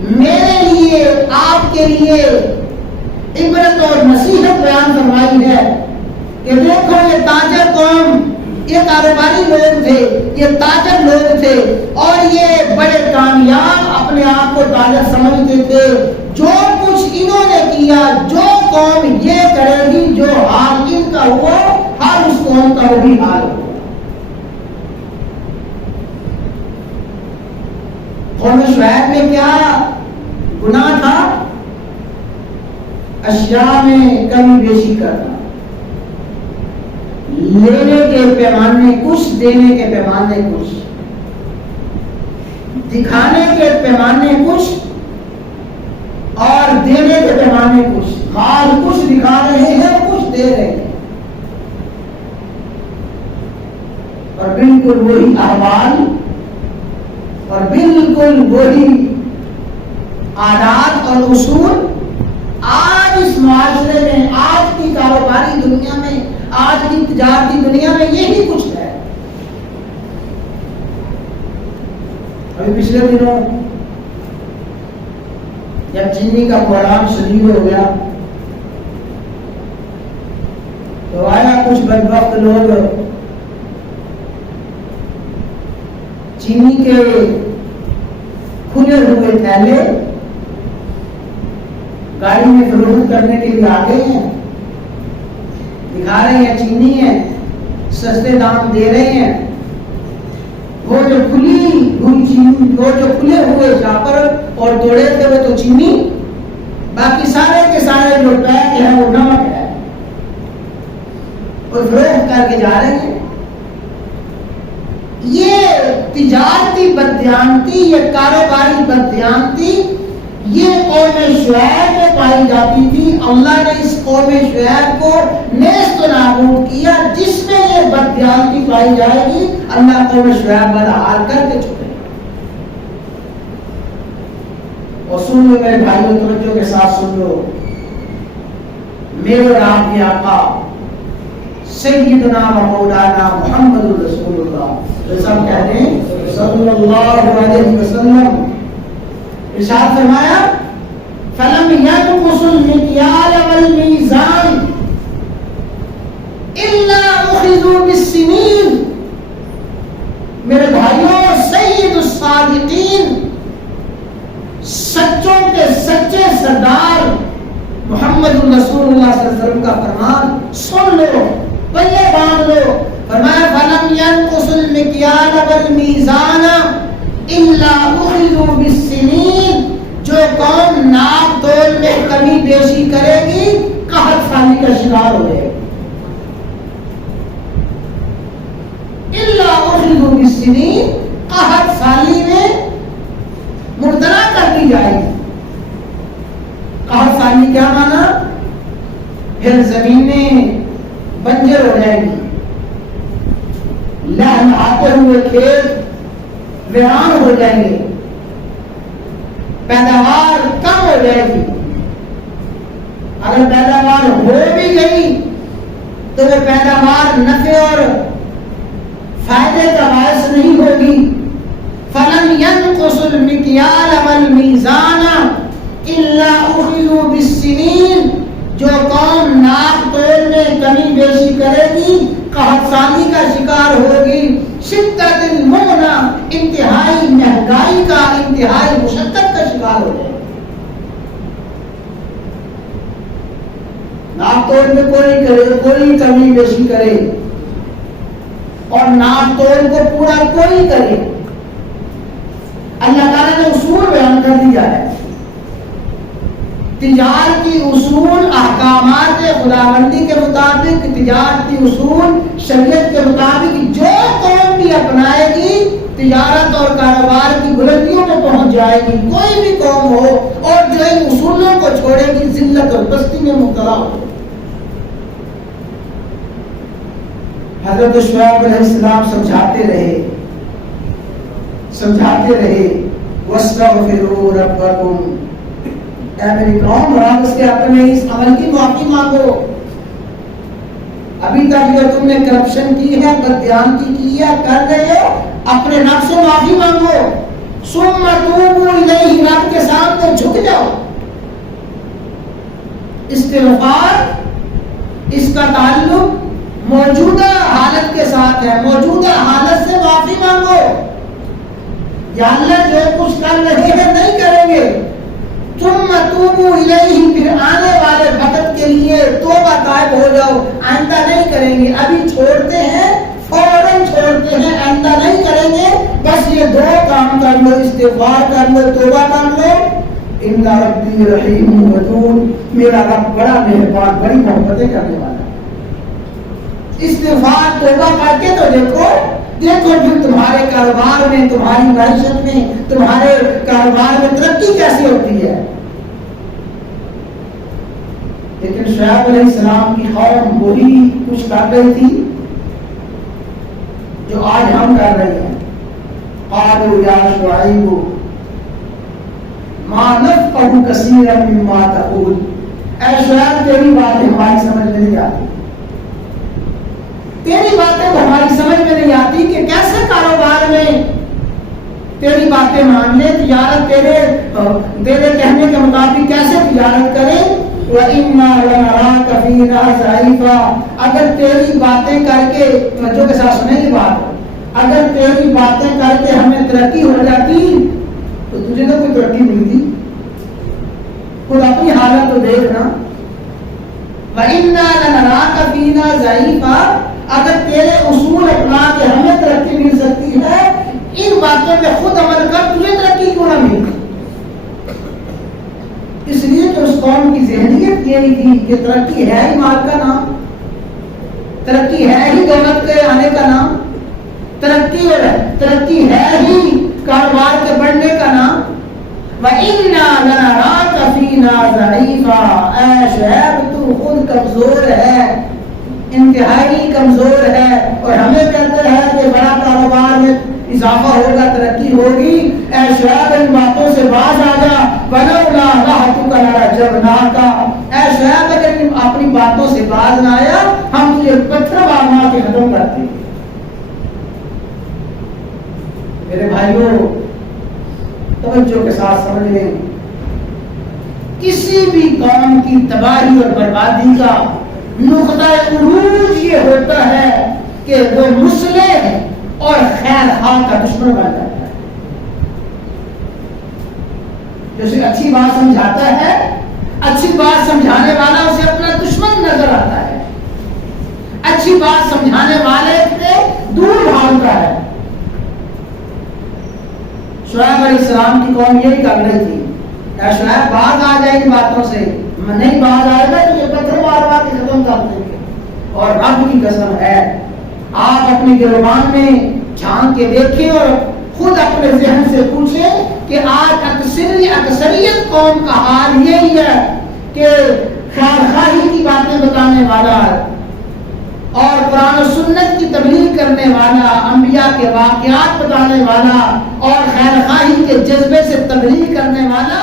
میرے لیے آپ کے لیے عبرت اور نصیحت بیان فرمائی ہے کہ دیکھو یہ تاجر قوم، یہ کاروباری لوگ تھے، یہ تاجر لوگ تھے اور یہ بڑے کامیاب اپنے آپ کو تاجر سمجھتے تھے۔ جو کچھ انہوں نے کیا، جو قوم یہ کرے گی، جو حال ان کا ہوا، ہر اس قوم کا وہی حال ہو۔ قوم شعیب میں کیا گناہ تھا؟ اشیاء میں کمی بیشی کرنا، لینے کے پیمانے کچھ، دینے کے پیمانے کچھ، دکھانے کے پیمانے کچھ اور دینے کے پیمانے کچھ۔ مال کچھ دکھا رہے ہیں، کچھ دے رہے ہیں، اور بالکل وہی احوال اور بالکل وہی عادات اور اصول آج اس معاشرے میں، آج کی کاروباری دنیا میں، آج کی تجارتی دنیا میں یہی کچھ ہے۔ ابھی پچھلے دنوں جب چینی کا بحران شدید ہو گیا تو آیا کچھ بدبخت لوگ چینی کے کھلے ہوئے تھیلے گاڑی میں فروخت کرنے کے لیے آ گئے ہیں، دکھا رہے ہیں چینی ہے، سستے دام دے رہے ہیں۔ وہ جو کھلی ہوئی چینی، وہ جو کھلے ہوئے جاپر اور توڑے تھے وہ تو چینی، باقی سارے کے سارے جو پیک ہے وہ نمک ہے، اور فروخت کر کے جا رہے ہیں۔ یہ تجارتی بددیانتی، یہ کاروباری بددیانتی یہ قوم شعیب میں پائی جاتی تھی۔ اللہ نے اس قوم شعیب کو نیست و نابود کیا۔ جس میں یہ بددیانتی پائی جائے گی اللہ قوم شعیب بدحال کر کے چھوڑے۔ اور سن لو میرے بھائیوں، توجہ کے ساتھ سن لو، میرے اور آپ کے آقا سیدنا و مولانا محمد رسول اللہ سب کہتے ہیں صلی اللہ علیہ وسلم، ارشاد فرمایا فَلَمْ يَنْقُصُ الْمِكْيَالَ وَالْمِيزَانَ إِلَّا أُخِذُوا بِالسِّنِينَ۔ میرے بھائیوں، سید الصادقین، سچوں کے سچے سردار محمد رسول اللہ صلی اللہ علیہ وسلم کا فرمان سن لو، پلے باندھ لو۔ فرمایا فَلَمْ يَنْقُصُ الْمِكْيَالَ وَالْمِيزَانَ إِلَّا أُخِذُوا بِالسِّنِينَ۔ جو قوم ناپ تول میں کمی بیشی کرے گی قحط سالی کا شکار ہو جائے گی۔ إِلَّا أُخِذُوا بِالسِّنِينَ، قحط سالی میں مبتلا کر دی جائے گی۔ قحط سالی کیا مانا؟ پھر زمینیں بنجر ہو جائے گی، لہلہاتے ہوئے کھیت ویران ہو جائیں گے، پیداوار کم ہو جائے گی۔ اگر پیداوار ہو بھی گئی تو وہ پیداوار نفع اور فائدے کا باعث نہیں ہوگی۔ فَلَمْ يَنْقُصُ الْمِكْيَالَ وَالْمِيزَانَ إِلَّا أُخِذُوا بِالسِّنِينَ۔ جو قوم ناپ تول میں کمی بیشی کرے گی قحط سالی کا شکار ہوگی، شدت المغنى، انتہائی مہنگائی کا، انتہائی مشقت کا شکار ہو جائے۔ ناپ تول میں کوئی کمی بیشی کرے اور ناپ تول کو پورا کوئی کرے، اللہ تعالیٰ نے اصول بیان کر دیا ہے۔ تجارتی اصول احکامات خداوندی کے مطابق، تجارتی اصول شریعت کے مطابق جو قوم بھی اپنائے گی تجارت اور کاروبار کی بلندیوں میں پہنچ جائے گی۔ کوئی بھی قوم ہو اور جو ان اصولوں کو چھوڑے گی ذلت اور پستی میں مبتلا ہو۔ حضرت شعیب علیہ السلام سمجھاتے رہے وَاسْتَغْفِرُوا رَبَّكُمْ، اے میری قوم رب سے اپنے اس عمل کی معافی مانگو۔ ابھی تک جو تم نے کرپشن کی ہے، بددیانتی کی ہے، کر رہے ہو، اپنے رب سے معافی مانگو۔ ثُمَّ تُوبُوا إِلَيْهِ، رب کے سامنے موجودہ حالت کے ساتھ ہے، موجودہ حالت سے معافی مانگو. یا اللہ جو کچھ کر رہے ہیں نہیں کریں گے، ثم توبوا الیہ، پھر آنے والے وقت کے لیے توبہ طائب ہو جاؤ، آئندہ نہیں کریں گے. ابھی چھوڑتے ہیں فوراً چھوڑتے ہیں، آئندہ نہیں کریں گے. بس یہ دو کام کر لو، استغفار کر لو، توبہ کر لو. ان ربی رحیم ودود، میرا رب بڑا مہربان، بڑی محبتیں کرنے والا. استغفار توبہ کر کے تو دیکھو پھر تمہارے کاروبار میں، تمہاری معیشت میں، تمہارے کاروبار میں ترقی کیسی ہوتی ہے. لیکن شعیب علیہ السلام کی قوم وہی کچھ کر رہی تھی جو آج ہم کر رہے ہیں. قالوا یا شعیب ما نفقه کثیرا مما تقول، اے شعیب تیری باتیں ہماری سمجھ میں نہیں آتی، تیری باتیں ہماری سمجھ میں نہیں آتی کہ کیسے کاروبار میں تیری باتیں مان لے، تجارت تیرے کہنے کے مطابق کیسے تجارت کرے. وَإِنَّا لَنَرَاكَ فِينَا ضَعِيفًا، اگر تیری باتیں کر کے، توجہ کے ساتھ سنیں یہ بات، اگر تیری باتیں کر کے ہمیں ترقی ہو جاتی تو تجھے تو کوئی ترقی ملتی. خود اپنی حالت تو دیکھنا. وَإِنَّا لَنَرَاكَ فِينَا ضَعِيفًا، اگر تیرے اصول اپنا کے ہمیں ترقی مل سکتی ہے، ان باتوں پہ خود عمل کر، تجھے ترقی کیوں نہ ملتی. اس لیے کہ اس قوم کی ذہنیت یہی تھی کہ ترقی ہے ہی مال کا نام، ترقی ہے ہی دولت کے آنے کا نام، ترقی ہے ہی کاروبار کے بڑھنے کا نام. وَإِنَّا لَنَرَاكَ فِينَا ضَعِيفًا، اے شعیب تو خود کمزور ہے، انتہائی کمزور ہے، اور ہمیں کہتے ہیں کہ بڑا کاروبار میں اضافہ ہوگا، ترقی ہوگی. اے شعیب ان باتوں سے باز آ جا. وَلَوْلَا رَحْمَتُكَ لَرَجَمْنَاكَ، اے شعیب اگر اپنی باتوں سے باز نہ آیا ہم تجھے پتھر مارنا کے ختم کرتے. میرے بھائیوں توجہ کے ساتھ سمجھ لیں، کسی بھی قوم کی تباہی اور بربادی کا نقطہ عروج یہ ہوتا ہے کہ وہ مصلح اور خیر خواہ کا دشمن بن جاتا ہے. جیسے اچھی بات سمجھاتا ہے، اچھی بات سمجھانے والا اسے اپنا دشمن نظر آتا ہے، اچھی بات سمجھانے والے سے دور بھاگتا ہے. شعیب علیہ السلام کی قوم یہی کر رہی تھی. اے شعیب باز آ جائے ان باتوں سے، نہیں باز آئے گا تو یہ پتھر مار مار کے ختم کر دیں گے. اور رب کی قسم ہے، آپ اپنی گروان میں جھانک کے دیکھیں اور خود اپنے ذہن سے پوچھیں کہ آج اکثریت قوم کا حال یہی ہے کہ خیر خواہی کی باتیں بتانے والا اور قرآن و سنت کی تبلیغ کرنے والا، انبیاء کے واقعات بتانے والا اور خیر خواہی کے جذبے سے تبلیغ کرنے والا